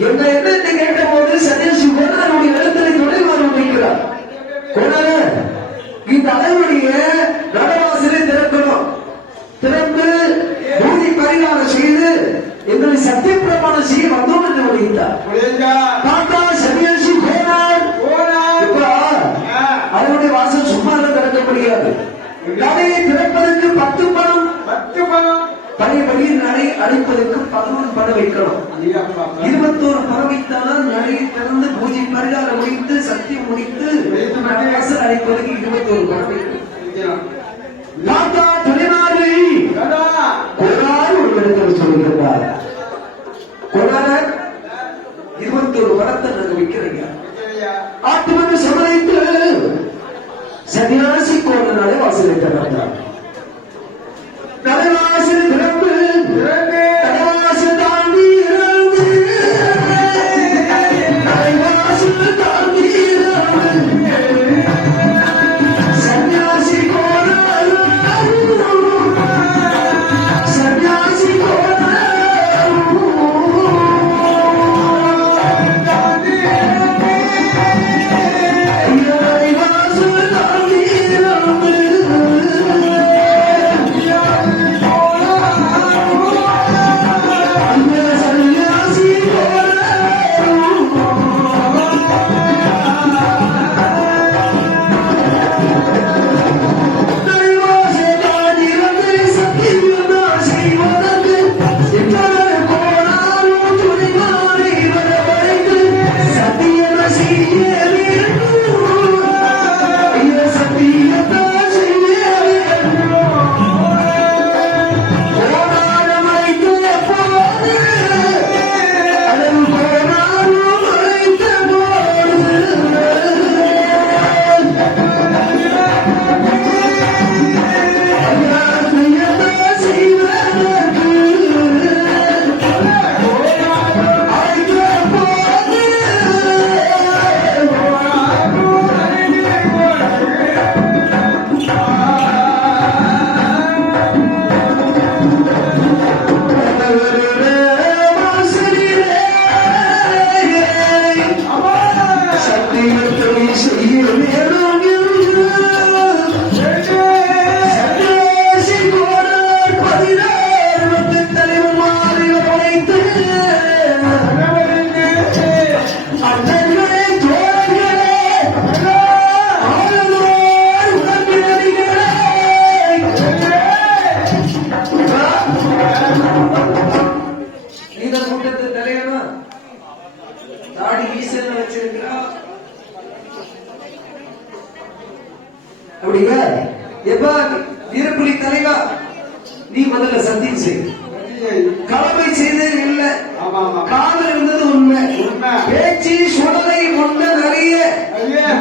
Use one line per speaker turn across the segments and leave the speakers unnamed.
என்ற எண்ணத்தை கேட்ட போது சதீஷ் கோணாருடைய இடத்துல தொலைவார் வைக்கிறார் கோணார இந்த அளவுடைய நடவாசலை திறக்கணும். திறந்து பூமி பரிகாரம் செய்து எங்களை சத்திய பிரமாணம் செய்ய வந்தோம் என்று வருகிறார் தாத்தா சதீஷ்
கோணார்
அவருடைய வாசல் சும்மா திறக்க முடியாது.
நிறைய பழைய
வழியை நடை அடிப்பதற்கு பதினொன்று பட வைக்கணும். இருபத்தோரு பட வைத்தாலும் நடையை திறந்து பூஜை பரிகாரம் முடித்து சத்தியம் முடித்து அழைப்பதற்கு இருபத்தோரு பட வைக்கணும்.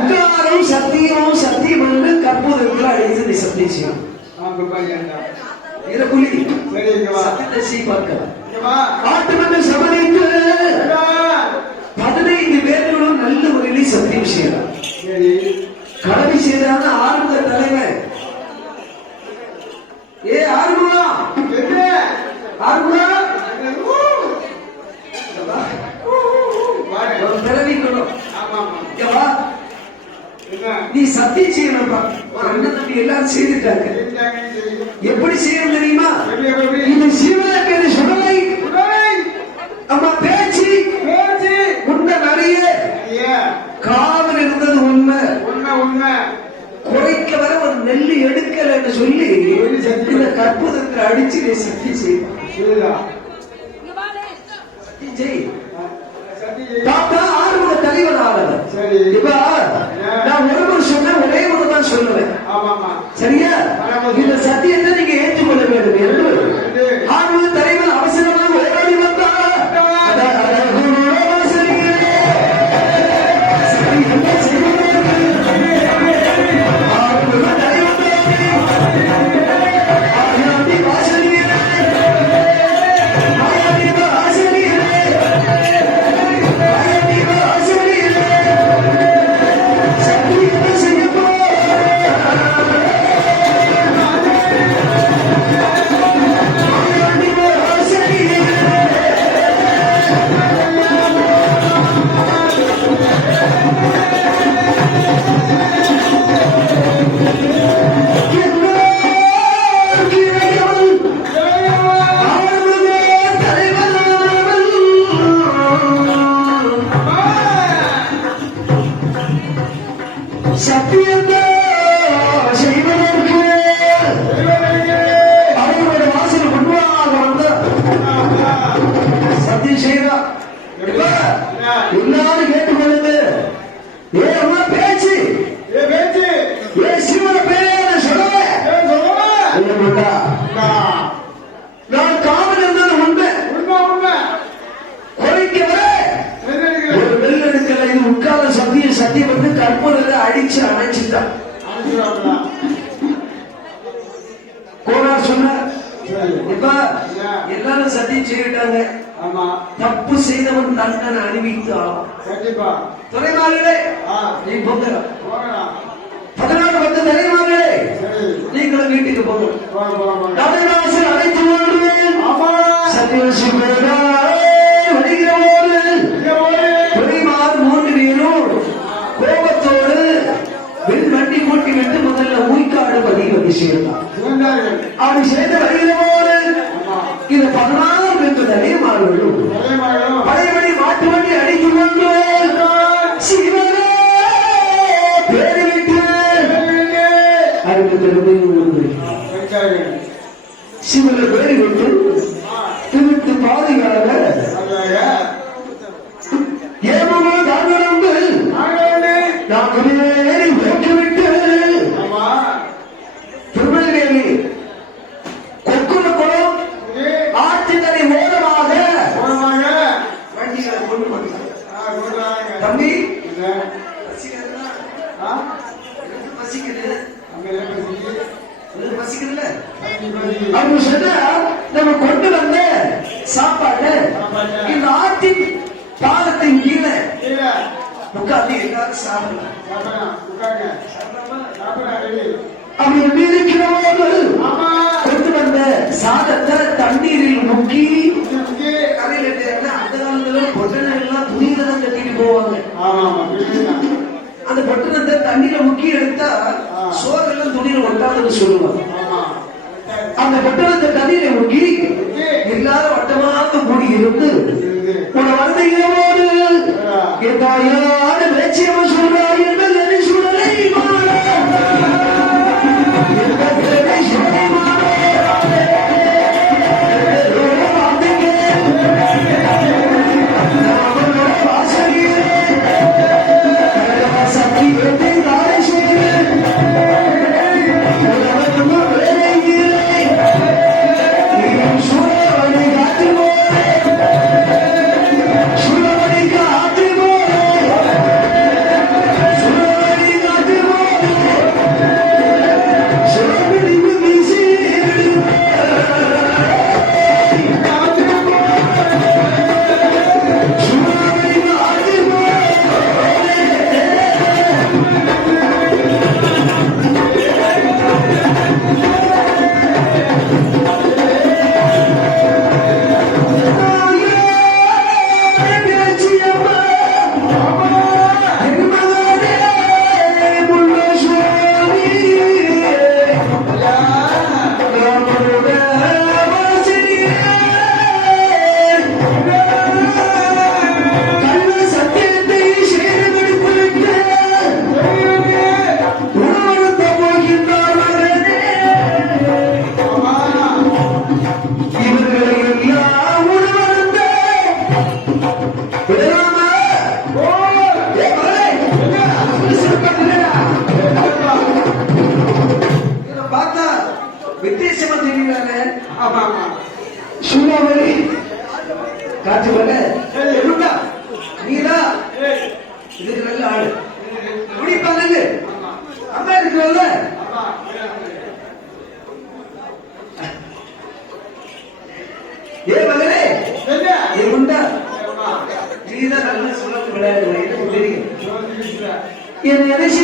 சக்காரம் சத்தியம் சத்தியம் என்று கற்புதற்குள் அழைத்து சத்திய செய்யும்
இதற்குள்ளி
சத்தியத்தை செய்ய பார்க்கலாம் பதினைந்து பேர்களும் நல்ல முறையில் சத்தியம் செய்யலாம். கடமை செய்தான ஆறுதல் அடிச்சு நீ சக்தி
தலைவர்
ஆனவர் நான் ஒரு முறை சொல்லுவேன் சரியா இந்த சத்தியத்தை எல்லாரும் சத்தியம் செய்யிட்டாங்க
ஆமா.
தப்பு செய்தவன் தண்டனை அறிவித்து? ஆகும்
கண்டிப்பா.
துறைமார்களே நீ போங்க பதினாறு பத்து தலைமார்களே நீங்களும் வீட்டுக்கு போங்க. அனைத்து சத்தியம்
செய்ய ಆಗುತ್ತೆ ಸಿವಿಲ್
ಬೇರೆ ಬಿಟ್ಟು
ತಿರುತ್ತಿ ಪಾದಿಗೆ
அப்படின்னு சொன்னா நம்ம கொண்டு வந்த சாப்பாடு இந்த ஆத்தின் பாலத்தின் கீழே உட்கார்ந்து எல்லாரும் சாப்பிடலாம். அப்படி
இருக்கிறவர்கள்
கொண்டு வந்த சாதத்தை தண்ணீரில் முக்கி கரையில அந்த காலத்துல பொட்டனை துணியில தான் கட்டிட்டு போவாங்க. அந்த பொட்டனத்தை தண்ணீரை முக்கி எடுத்தா சோறு எல்லாம் துணியில ஒட்டாதுன்னு சொல்லுவாங்க. அந்த பெற்றெடுத்த தண்ணீரை உன் எல்லாரும் வட்டமாக
கூடியிருந்து
உன் வந்த இரவு சூடாவளி காட்சி பண்ண.
நீதான்
இதுக்கு நல்ல ஆளு. குடிப்பாங்க அம்மா
இருக்குல்ல.
ஏ
மகனே
ஏ உண்டா நீதான் நல்லா
சொல்ல
முடியாது என்ன நினைச்சு